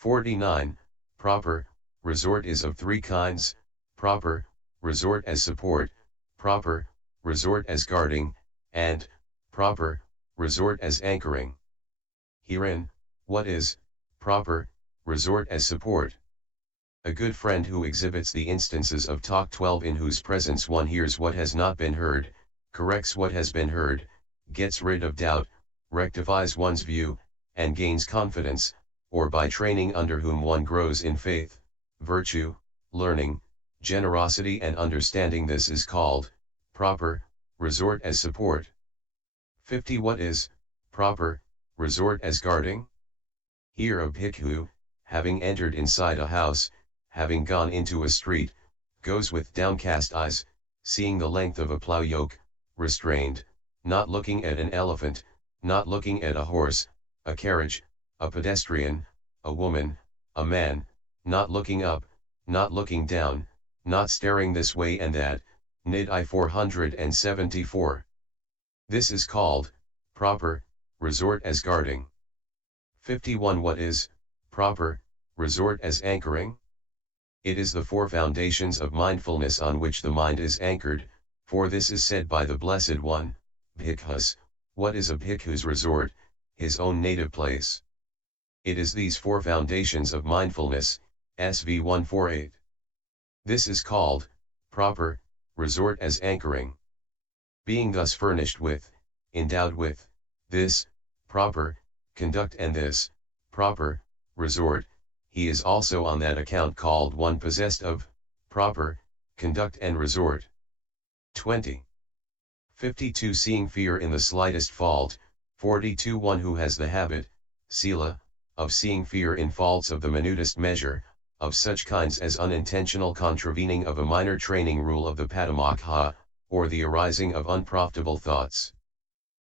49. Proper resort is of three kinds: proper resort as support, proper resort as guarding, and proper resort as anchoring. Herein, what is proper resort as support? A good friend who exhibits the instances of talk 12 in whose presence one hears what has not been heard, corrects what has been heard, gets rid of doubt, rectifies one's view, and gains confidence, or by training under whom one grows in faith, virtue, learning, generosity and understanding. This is called proper resort as support. 50. What is proper resort as guarding? Here a bhikkhu, having entered inside a house, having gone into a street, goes with downcast eyes, seeing the length of a plough yoke, restrained, not looking at an elephant, not looking at a horse, a carriage, a pedestrian, a woman, a man, not looking up, not looking down, not staring this way and that. Nid I 474. This is called proper resort as guarding. 51. What is proper resort as anchoring? It is the four foundations of mindfulness on which the mind is anchored, for this is said by the Blessed One, Bhikkhus. What is a bhikkhu's resort? His own native place. It is these four foundations of mindfulness, SV 148. This is called proper resort as anchoring. Being thus furnished with, endowed with, this proper conduct and this proper resort, he is also on that account called one possessed of proper conduct and resort. 20. 52. Seeing fear in the slightest fault. 42. One who has the habit, sila, of seeing fear in faults of the minutest measure, of such kinds as unintentional contravening of a minor training rule of the Patimokkha, or the arising of unprofitable thoughts.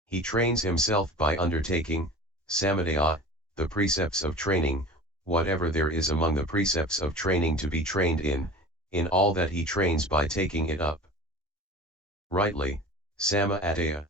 He trains himself by undertaking, samadaya, the precepts of training, whatever there is among the precepts of training to be trained in all that he trains by taking it up rightly, samadaya.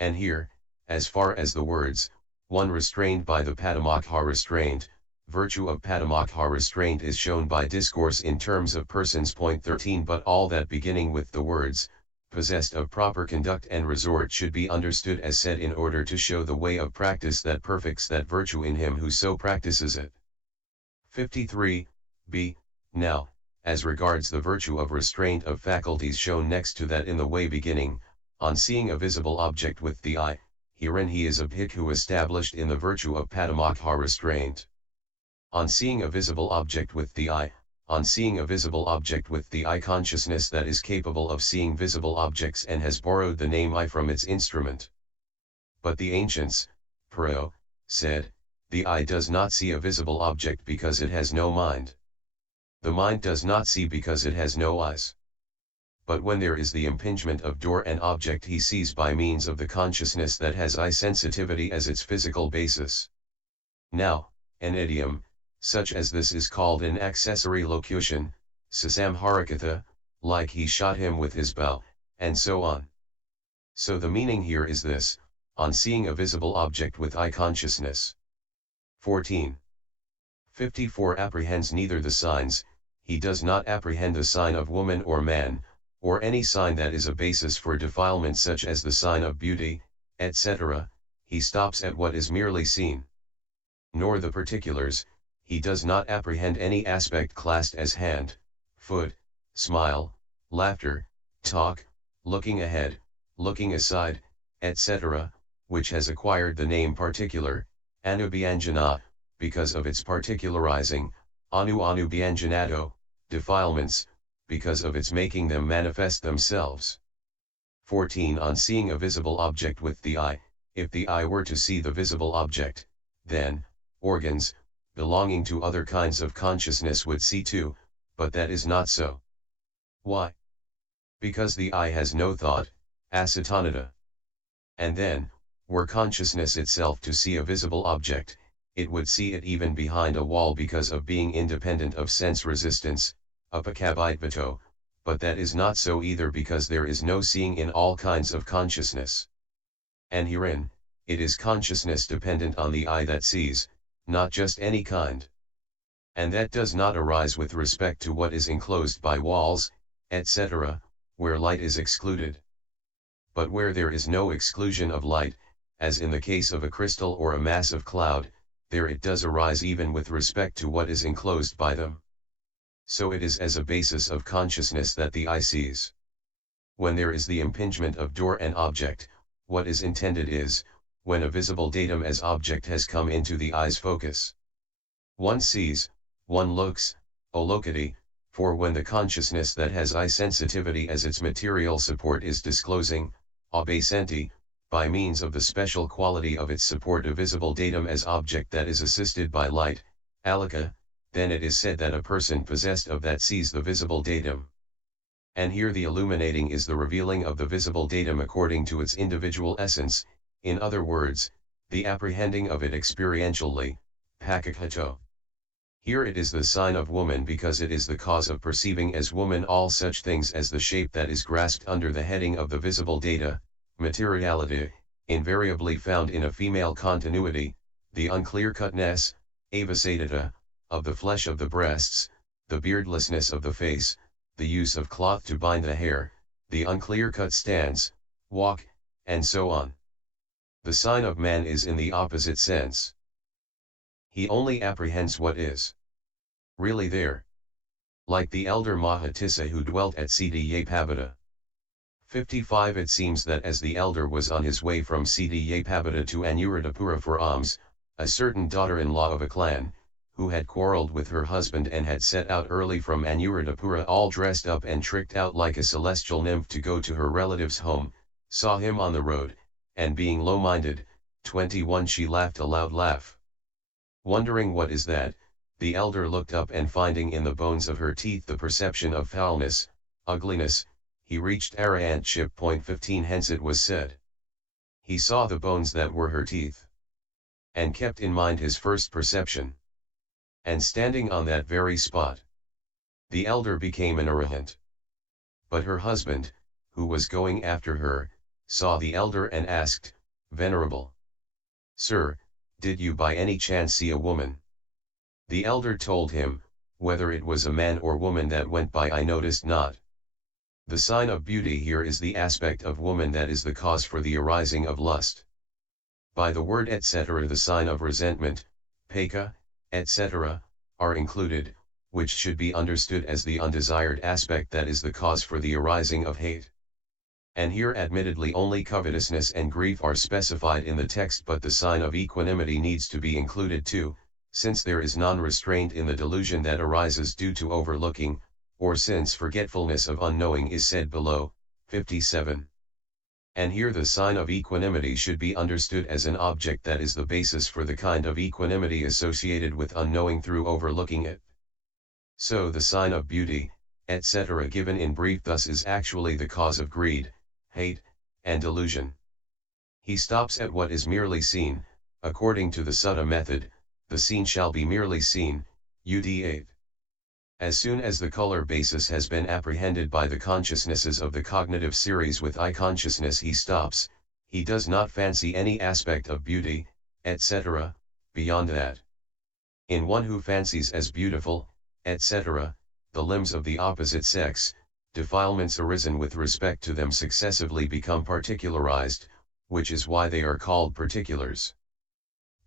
And here, as far as the words, one restrained by the Patimokkha restraint, virtue of Patimokkha restraint is shown by discourse in terms of persons. 13. But all that beginning with the words, possessed of proper conduct and resort should be understood as said in order to show the way of practice that perfects that virtue in him who so practices it. 53. B. Now, as regards the virtue of restraint of faculties shown next to that in the way beginning, on seeing a visible object with the eye, herein he is a bhikkhu established in the virtue of Patimokkha restraint. On seeing a visible object with the eye, on seeing a visible object with the eye consciousness that is capable of seeing visible objects and has borrowed the name eye from its instrument. But the ancients, Paro, said, the eye does not see a visible object because it has no mind. The mind does not see because it has no eyes. But when there is the impingement of door and object he sees by means of the consciousness that has eye sensitivity as its physical basis. Now, an idiom, such as this is called an accessory locution, sasamharakatha, like he shot him with his bow, and so on. So the meaning here is this, on seeing a visible object with eye consciousness. 14. 54. Apprehends neither the signs, he does not apprehend the sign of woman or man, or any sign that is a basis for defilement such as the sign of beauty, etc., he stops at what is merely seen. Nor the particulars, he does not apprehend any aspect classed as hand, foot, smile, laughter, talk, looking ahead, looking aside, etc., which has acquired the name particular, anubhyanjana, because of its particularizing, anubhyanganato, defilements, because of its making them manifest themselves. 14. On seeing a visible object with the eye, if the eye were to see the visible object, then, organs, belonging to other kinds of consciousness would see too, but that is not so. Why? Because the eye has no thought, asatanata. And then, were consciousness itself to see a visible object, it would see it even behind a wall because of being independent of sense resistance, upakabhitvato, but that is not so either because there is no seeing in all kinds of consciousness. And herein, it is consciousness dependent on the eye that sees, not just any kind. And that does not arise with respect to what is enclosed by walls, etc., where light is excluded. But where there is no exclusion of light, as in the case of a crystal or a massive cloud, there it does arise even with respect to what is enclosed by them. So it is as a basis of consciousness that the eye sees. When there is the impingement of door and object, what is intended is, when a visible datum as object has come into the eye's focus. One sees, one looks, o locati, for when the consciousness that has eye sensitivity as its material support is disclosing, abe senti, by means of the special quality of its support a visible datum as object that is assisted by light, alika, then it is said that a person possessed of that sees the visible datum. And here the illuminating is the revealing of the visible datum according to its individual essence, in other words, the apprehending of it experientially, pakakhato. Here it is the sign of woman because it is the cause of perceiving as woman all such things as the shape that is grasped under the heading of the visible data, materiality, invariably found in a female continuity, the unclear-cutness, avasadata, of the flesh of the breasts, the beardlessness of the face, the use of cloth to bind the hair, the unclear-cut stance, walk, and so on. The sign of man is in the opposite sense. He only apprehends what is really there. Like the elder Mahatissa who dwelt at Siddhiyapabada. 55 It seems that as the elder was on his way from Siddhiyapabada to Anuradhapura for alms, a certain daughter-in-law of a clan, who had quarreled with her husband and had set out early from Anuradhapura all dressed up and tricked out like a celestial nymph to go to her relative's home, saw him on the road, and being low-minded, 21 She laughed a loud laugh. Wondering what is that, the elder looked up and finding in the bones of her teeth the perception of foulness, ugliness, he reached Arahantship. 15 Hence it was said. He saw the bones that were her teeth. And kept in mind his first perception. And standing on that very spot, the elder became an arahant. But her husband, who was going after her, saw the elder and asked, Venerable Sir, did you by any chance see a woman? The elder told him, whether it was a man or woman that went by I noticed not. The sign of beauty here is the aspect of woman that is the cause for the arising of lust. By the word etc. the sign of resentment, peka, etc., are included, which should be understood as the undesired aspect that is the cause for the arising of hate. And here admittedly only covetousness and grief are specified in the text, but the sign of equanimity needs to be included too, since there is non-restraint in the delusion that arises due to overlooking, or since forgetfulness of unknowing is said below, 57. And here the sign of equanimity should be understood as an object that is the basis for the kind of equanimity associated with unknowing through overlooking it. So the sign of beauty, etc. given in brief thus is actually the cause of greed, hate, and delusion. He stops at what is merely seen, according to the Sutta method, the seen shall be merely seen, ud8. As soon as the color basis has been apprehended by the consciousnesses of the cognitive series with eye consciousness he stops, he does not fancy any aspect of beauty, etc., beyond that. In one who fancies as beautiful, etc., the limbs of the opposite sex, defilements arisen with respect to them successively become particularized, which is why they are called particulars.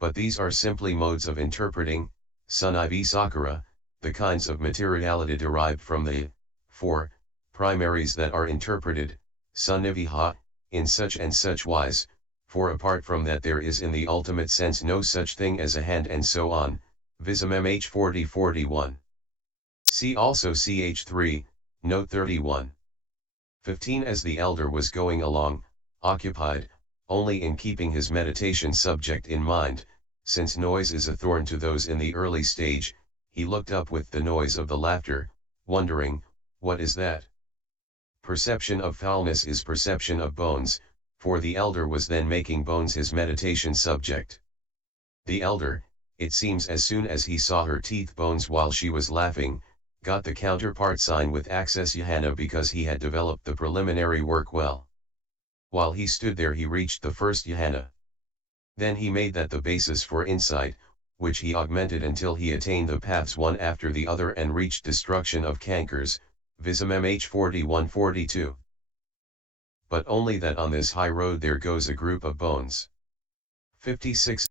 But these are simply modes of interpreting, Sunivi Sakura, the kinds of materiality derived from the 4 primaries that are interpreted, Suniviha, in such and such wise, for apart from that there is in the ultimate sense no such thing as a hand and so on, Visuddhimagga 40-41. See also ch3, note 31. 15 As the elder was going along, occupied, only in keeping his meditation subject in mind, since noise is a thorn to those in the early stage, he looked up with the noise of the laughter, wondering, what is that? Perception of foulness is perception of bones, for the elder was then making bones his meditation subject. The elder, it seems as soon as he saw her teeth bones while she was laughing, got the counterpart sign with access jhana because he had developed the preliminary work well. While he stood there he reached the first jhana. Then he made that the basis for insight, which he augmented until he attained the paths one after the other and reached destruction of cankers, Visuddhimagga 41-42. But only that on this high road there goes a group of bones. 56.